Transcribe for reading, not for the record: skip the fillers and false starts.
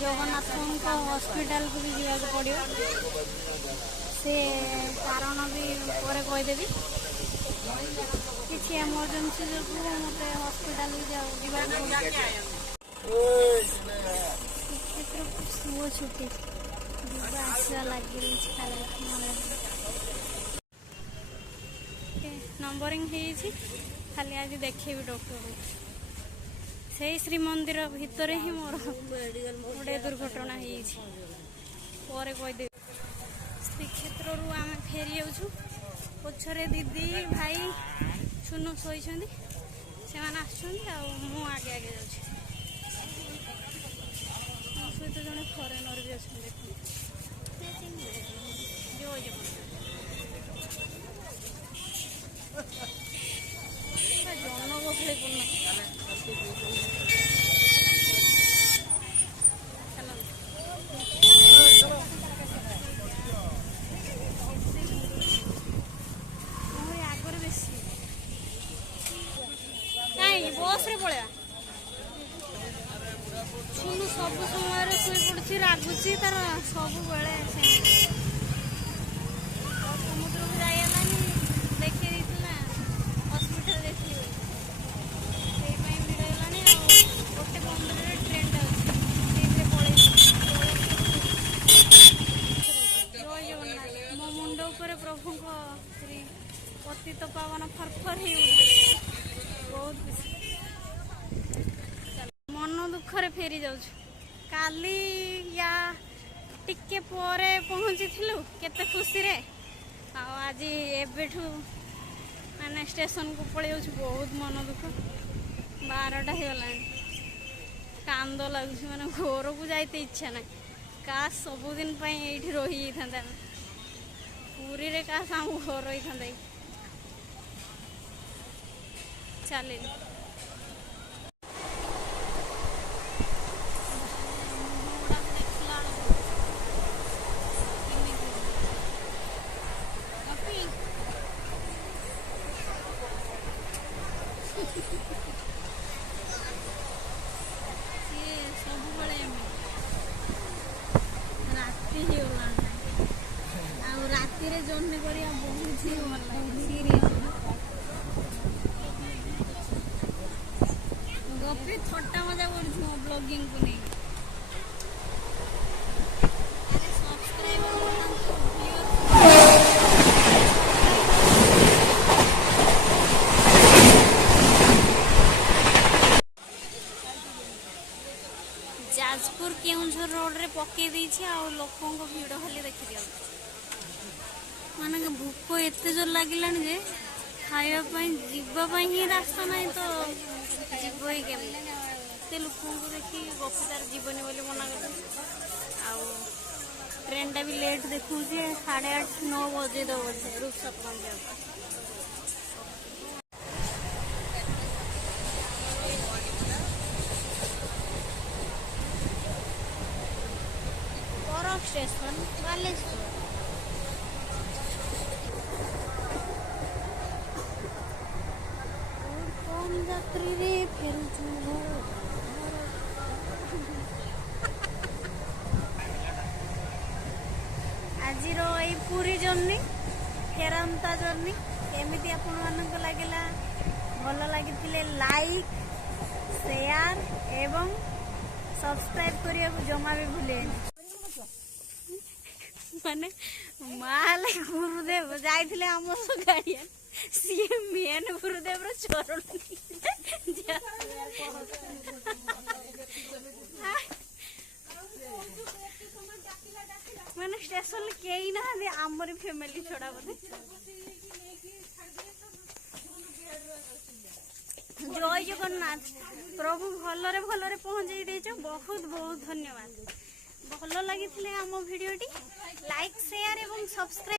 Jagannath hospital को भी जावाक पड़ो से कारण भी पर कहीदेवी किसी एमरजेंसी जो मत हॉस्पिटल शुभ छुट्टी आसवा लगे नंबरिंग खाली आज देखेबी डॉक्टर से श्रीमंदिर भितर ही मोर गोटे दुर्घटना होरे कहीदेवी श्रीक्षेत्र रू आम फेरी जाऊँ पछरे दीदी भाई सुनु शोई से मु आगे आगे जाऊँ मो सहित जड़े फरेनर भी अच्छा जनगहली आगर बेसी कहीं बस रे पड़ा सुनु सब समय शुई पड़ी रागुच तार सब बेले समुद्र को जाइलानी देखी देना हॉस्पिटल देखी मिलगलानी गोटे 15 ट्रेन अच्छे पड़े जय जगन्नाथ मो मुंड उपर प्रभु श्री पतित पावन फरफर बहुत खुशी मन दुखरे फेरी जाऊँ काली या टिके परे पहुँची केते खुशी रे आज एबेठू माने स्टेशन को पड़े बहुत मन दुख 12टा होगला कांद लगुच माने घर को जाते इच्छा ना का सबुदिन ये रही था पूरी रे का आम घर रही था चल राति होगा राति जर्नी करिया बहुत ही भल लगे गपी थट्टा मजा कर ब्लॉगिंग को नहीं जाजपुर केउझर रोड रे पके देछि आ लोकों को भीड़ खाली देखि दियो माने भूख एते जोर लागिलान जे खाया पई जीवा पई ही रास्ता नहीं तो जीव ही केम ते लोकों को देखि गपदार जीवनी बोली मना कर आ ट्रेन टा भी लेट देखु जे 8:30 9 बजे दो बजे रुक पहुंच स्टेशन बालेश्वर कौन यात्री रे फेरुछु आज पूरी जर्नी फेरंता जर्नी केमिति आपण मानक लागला भल लगी लाइक शेयर एवं सब्सक्राइब करिया जमा भी भूले माने माले गुरुदेव जाइथिले हम गाड़िया सी मेन गुरुदेव चरण माने स्टेशन कई ना आमरी फैमिली छोड़ा बोले जय जगन्नाथ प्रभु भलरे पहुंचाई देछ बहुत बहुत धन्यवाद भल लगी आम भिडियोटी लाइक शेयर एवं सब्सक्राइब